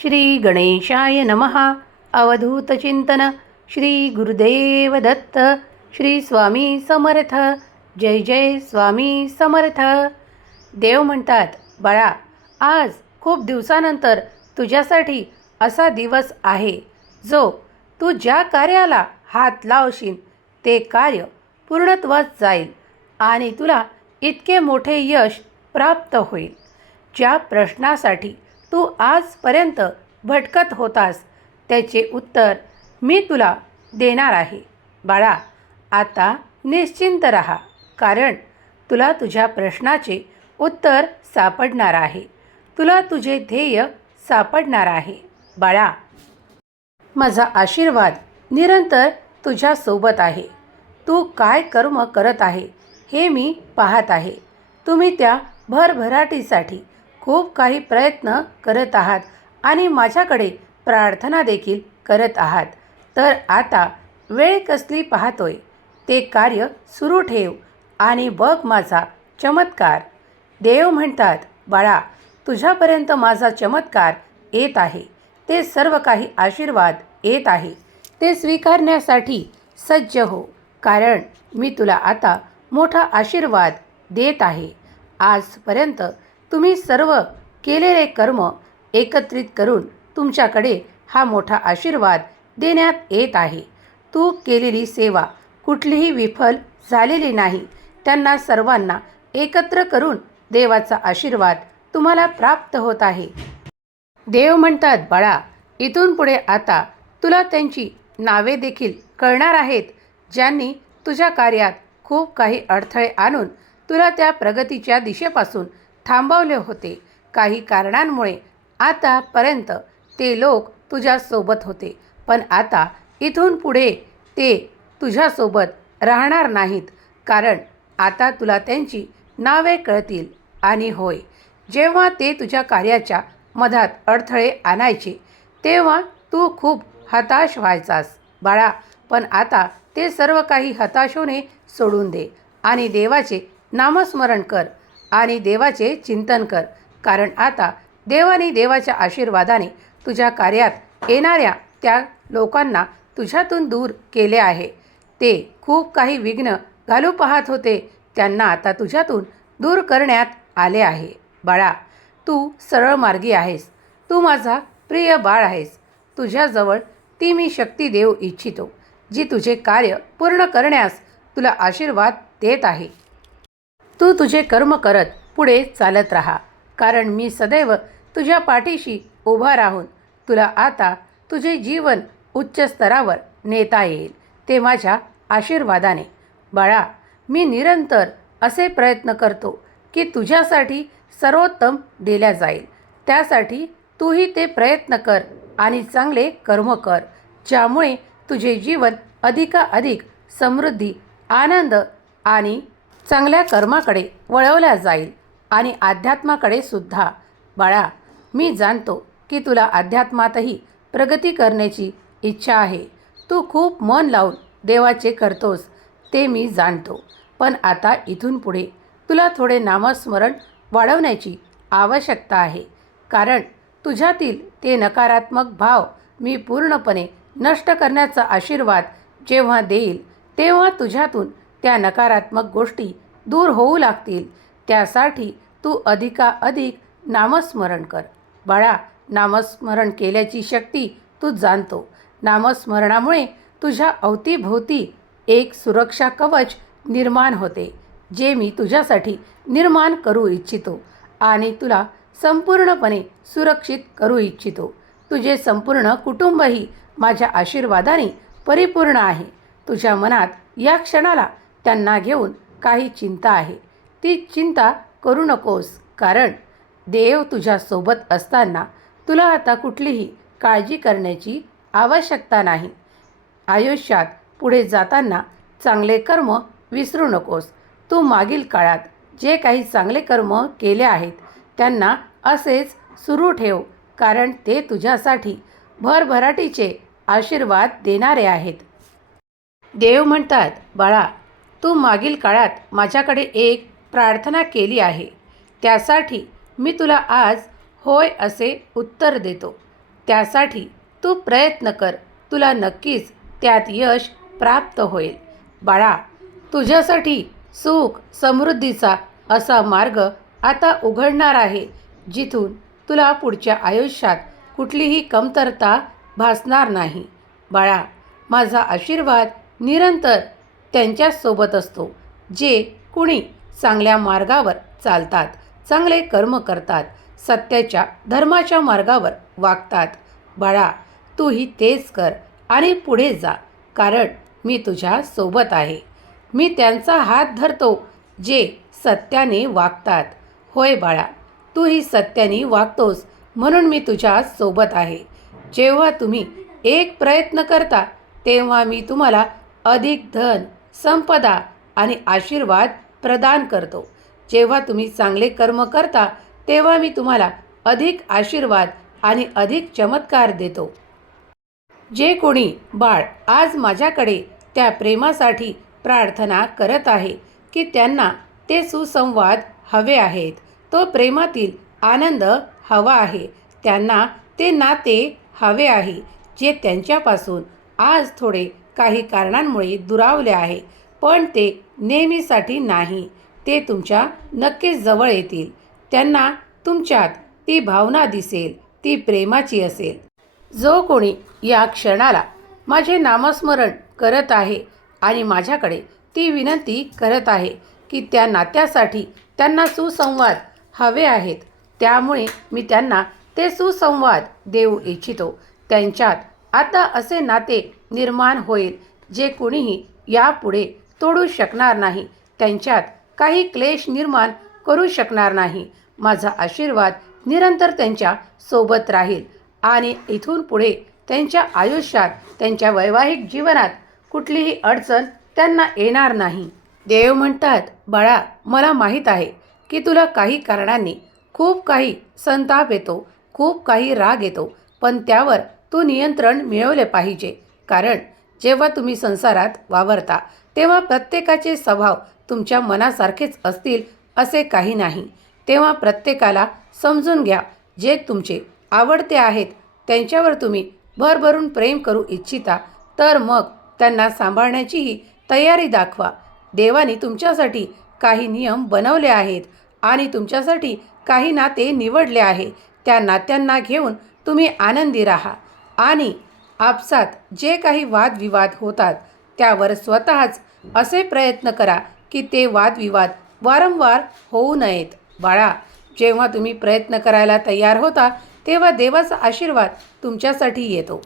श्री गणेशाय नमः. अवधूतचिंतन श्री गुरुदेव दत्त श्री स्वामी समर्थ जय जय स्वामी समर्थ. देव म्हणतात बाळा आज खूप दिवसानंतर तुझ्यासाठी असा दिवस आहे जो तू ज्या कार्याला हात लावशील ते कार्य पूर्णत्वास जाईल आणि तुला इतके मोठे यश प्राप्त होईल. ज्या प्रश्नासाठी तू आजपर्यंत भटकत होतास. त्याचे उत्तर मी तुला देणार आहे. बाळा आता निश्चिंत रहा कारण तुला तुझ्या प्रश्नाचे उत्तर सापडणार आहे. तुला तुझे ध्येय सापडणार आहे. बाळा माझा आशीर्वाद निरंतर तुझ्यासोबत आहे. तू काय कर्म करत आहे हे मी पाहत आहे. तुम्ही त्या भरभराटीसाठी खूप काही प्रयत्न करत आहात आणि माझ्याकडे प्रार्थना देखील करत आहात. तर आता वेळ कसली पाहतोय? ते कार्य सुरू ठेव आणि बघ माझा चमत्कार. देव म्हणतात बाळा तुझ्यापर्यंत माझा चमत्कार येत आहे. ते सर्व काही आशीर्वाद येत आहे. ते स्वीकारण्यासाठी सज्ज हो कारण मी तुला आता मोठा आशीर्वाद देत आहे. आजपर्यंत तुम्ही सर्व केलेले कर्म एकत्रित करून तुमच्याकडे हा मोठा आशीर्वाद देण्यात येत आहे. तू केलेली सेवा कुठलीही विफल झालेली नाही. त्यांना सर्वांना एकत्र करून देवाचा आशीर्वाद तुम्हाला प्राप्त होत आहे. देव म्हणतात बाळा इथून पुढे आता तुला त्यांची नावे देखील कळणार आहेत ज्यांनी तुझ्या कार्यात खूप काही अडथळे आणून तुला त्या प्रगतीच्या दिशेपासून थांबवले होते. काही कारणांमुळे आतापर्यंत ते लोक तुझ्यासोबत होते. पण आता इथून पुढे ते तुझ्यासोबत राहणार नाहीत. कारण आता तुला त्यांची नावे कळतील. आणि होय जेव्हा ते तुझ्या कार्याच्या मधात अडथळे आणायचे तेव्हा तू खूप हताश व्हायचास. बाळा पण आता ते सर्व काही हताशोने सोडून दे आणि देवाचे नामस्मरण कर. आणि देवाचे चिंतन कर. कारण आता देवाने देवाच्या आशीर्वादाने तुझ्या कार्यात येणाऱ्या त्या लोकांना तुझ्यातून दूर केले आहे. ते खूप काही विघ्न घालू पाहत होते. त्यांना आता तुझ्यातून दूर करण्यात आले आहे. बाळा तू सरळ मार्गी आहेस. तू माझा प्रिय बाळ आहेस. तुझ्याजवळ ती मी शक्ती देऊ इच्छितो जी तुझे कार्य पूर्ण करण्यास तुला आशीर्वाद देत आहे. तू तुझे कर्म करत पुढे चालत राहा. कारण मी सदैव तुझ्या पाठीशी उभा राहून तुला आता तुझे जीवन उच्च स्तरावर नेता येईल ते माझ्या आशीर्वादाने. बाळा मी निरंतर असे प्रयत्न करतो की तुझ्यासाठी सर्वोत्तम दिल्या जाईल. त्यासाठी तूही ते प्रयत्न कर आणि चांगले कर्म कर ज्यामुळे तुझे जीवन अधिकाधिक समृद्धी आनंद आणि चांगल्या कर्माकडे वळवल्या जाईल आणि अध्यात्माकडे सुद्धा. बाळा मी जाणतो की तुला अध्यात्मातही प्रगती करण्याची इच्छा आहे. तू खूप मन लावून देवाचे करतोस ते मी जाणतो. पण आता इथून पुढे तुला थोडे नामस्मरण वाढवण्याची आवश्यकता आहे. कारण तुझ्यातील ते नकारात्मक भाव मी पूर्णपणे नष्ट करण्याचा आशीर्वाद जेव्हा देईल तेव्हा तुझ्यातून त्या नकारात्मक गोष्टी दूर होऊ लागतील. त्यासाठी तू अधिकाधिक नामस्मरण कर. बाळा नामस्मरण केल्याची शक्ती तू जाणतो. नामस्मरणामुळे तुझ्या अवतीभोवती एक सुरक्षा कवच निर्माण होते जे मी तुझ्यासाठी निर्माण करू इच्छितो आणि तुला संपूर्णपणे सुरक्षित करू इच्छितो. तुझे संपूर्ण कुटुंबही माझ्या आशीर्वादाने परिपूर्ण आहे. तुझ्या मनात या क्षणाला त्यांना घेऊन काही चिंता आहे. ती चिंता करू नकोस कारण देव तुझ्यासोबत असताना तुला आता कुठलीही काळजी करण्याची आवश्यकता नाही. आयुष्यात पुढे जाताना चांगले कर्म विसरू नकोस. तू मागील काळात जे काही चांगले कर्म केले आहेत त्यांना असेच सुरू ठेव कारण ते तुझ्यासाठी भरभराटीचे आशीर्वाद देणारे आहेत. देव म्हणतात बाळा तू मागील काळात माझ्याकडे एक प्रार्थना केली आहे. त्यासाठी मी तुला आज होय असे उत्तर देतो. त्यासाठी तू प्रयत्न कर. तुला नक्कीच त्यात यश प्राप्त होईल. बाळा तुझ्यासाठी सुख समृद्धीचा असा मार्ग आता उघडणार आहे जिथून तुला पुढच्या आयुष्यात कुठलीही कमतरता भासणार नाही. बाळा माझा आशीर्वाद निरंतर त्यांच्यासोबत असतो जे कुणी चांगल्या मार्गावर चालतात चांगले कर्म करतात सत्याच्या धर्माच्या मार्गावर वागतात. बाळा तूही तेच कर आणि पुढे जा कारण मी तुझ्या सोबत आहे. मी त्यांचा हात धरतो जे सत्याने वागतात. होय बाळा तूही सत्याने वागतोस म्हणून मी तुझ्या सोबत आहे. जेव्हा तुम्ही एक प्रयत्न करता तेव्हा मी तुम्हाला अधिक धन संपदा आणि आशीर्वाद प्रदान करतो. जेव्हा तुम्ही चांगले कर्म करता तेव्हा मी तुम्हाला अधिक आशीर्वाद आणि अधिक चमत्कार देतो. जे कोणी बाळ आज माझ्याकडे त्या प्रेमासाठी प्रार्थना करत आहे की त्यांना ते सुसंवाद हवे आहेत. तो प्रेमातील आनंद हवा आहे. त्यांना ते नाते हवे आहे जे त्यांच्यापासून आज थोडे काही कारणांमुळे दुरावले आहे. पण ते नेहमीसाठी नाही. ते तुमच्या नक्कीच जवळ येतील. त्यांना तुमच्यात ती भावना दिसेल. ती प्रेमाची असेल. जो कोणी या क्षणाला माझे नामस्मरण करत आहे आणि माझ्याकडे ती विनंती करत आहे की त्या नात्यासाठी त्यांना सुसंवाद हवे आहेत त्यामुळे मी त्यांना ते सुसंवाद देऊ इच्छितो. त्यांच्यात आता असे नाते निर्माण होईल. जे कुणीही यापुढे तोडू शकणार नाही त्यांच्यात काही क्लेश निर्माण करू शकणार नाही. माझा आशीर्वाद निरंतर त्यांच्यासोबत राहील आणि इथून पुढे त्यांच्या आयुष्यात त्यांच्या वैवाहिक जीवनात कुठलीही अडचण त्यांना येणार नाही. देव म्हणतात बाळा मला माहीत आहे की तुला काही कारणांनी खूप काही संताप येतो खूप काही राग येतो पण त्यावर तू नियंत्रण मिळवले पाहिजे. कारण जेव्हा तुम्ही संसारात वावरता तेव्हा प्रत्येकाचे स्वभाव तुमच्या मनासारखेच असतील असे काही नाही. तेव्हा प्रत्येकाला समजून घ्या जे तुमचे आवडते आहेत त्यांच्यावर तुम्ही भरभरून प्रेम करू इच्छिता तर मग त्यांना सांभाळण्याचीही तयारी दाखवा. देवाने तुमच्यासाठी काही नियम बनवले आहेत आणि तुमच्यासाठी काही नाते निवडले आहे. त्या नात्यांना घेऊन तुम्ही आनंदी राहा आणि आपसात जे काही वादविवाद होतात त्यावर स्वतःच असे प्रयत्न करा की ते वादविवाद वारंवार होऊ नयेत. बाळा जेव्हा तुम्ही प्रयत्न करायला तयार होता तेव्हा देवाचा आशीर्वाद तुमच्यासाठी येतो.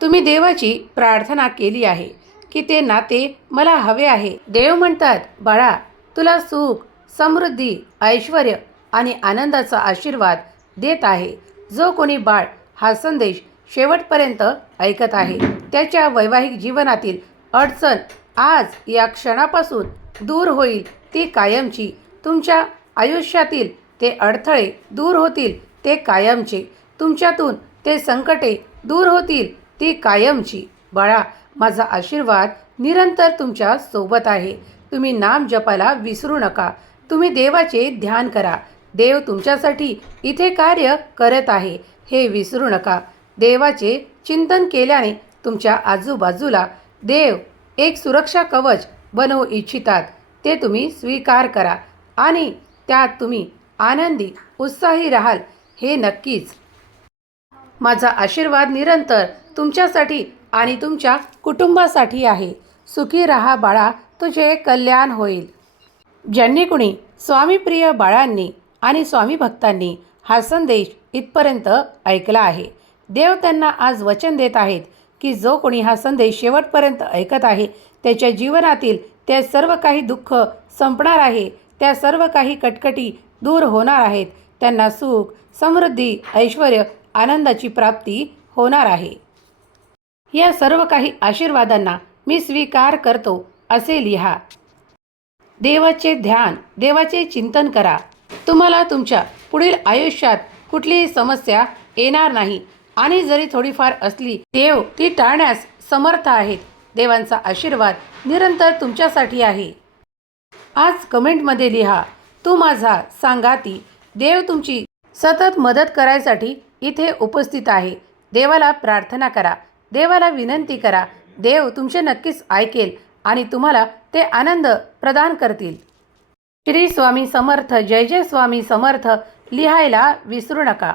तुम्ही देवाची प्रार्थना केली आहे की ते नाते मला हवे आहे. देव म्हणतात बाळा तुला सुख समृद्धी ऐश्वर आणि आनंदाचा आशीर्वाद देत आहे. जो कोणी बाळ हा संदेश शेवटपर्यंत ऐकत आहे. त्याच्या वैवाहिक जीवनातील अडचण आज या क्षणापासून दूर होईल. ती कायमची. तुमच्या आयुष्यातील ते अडथळे दूर होतील. ते कायमचे. तुमच्यातून ते संकटे दूर होतील. ती कायमची. बाळा माझा आशीर्वाद निरंतर तुमच्यासोबत आहे. तुम्ही नाम जपायला विसरू नका. तुम्ही देवाचे ध्यान करा. देव तुमच्यासाठी इथे कार्य करत आहे. हे विसरू नका. देवाचे चिंतन केल्याने तुमच्या आजूबाजूला देव एक सुरक्षा कवच बनवू इच्छितात. ते तुम्ही स्वीकार करा आणि त्यात तुम्ही आनंदी उत्साही राहाल हे नक्कीच. माझा आशीर्वाद निरंतर तुमच्यासाठी आणि तुमच्या कुटुंबासाठी आहे. सुखी राहा बाळा तुझे कल्याण होईल. ज्यांनी कुणी स्वामीप्रिय बाळांनी आणि स्वामी भक्तांनी हा संदेश इथपर्यंत ऐकला आहे. देव त्यांना आज वचन देत आहेत की जो कोणी हा संदेश शेवटपर्यंत ऐकत आहे त्याच्या जीवनातील त्या सर्व काही दुःख संपणार आहे त्या सर्व काही कटकटी दूर होणार आहेत त्यांना सुख समृद्धी ऐश्वर आनंदाची प्राप्ती होणार आहे. या सर्व काही आशीर्वादांना मी स्वीकार करतो असे लिहा. देवाचे ध्यान देवाचे चिंतन करा. तुम्हाला तुमच्या पुढील आयुष्यात कुठलीही समस्या येणार नाही. आणि जरी थोडीफार असली देव ती टाळण्यास समर्थ आहेत. देवांचा आशीर्वाद निरंतर तुमच्यासाठी आहे. आज कमेंटमध्ये लिहा तू माझा सांगाती देव तुमची सतत मदत करायसाठी इथे उपस्थित आहे. देवाला प्रार्थना करा देवाला विनंती करा. देव तुमचे नक्कीच ऐकेल आणि तुम्हाला ते आनंद प्रदान करतील. श्री स्वामी समर्थ जय जय स्वामी समर्थ लिहायला विसरू नका.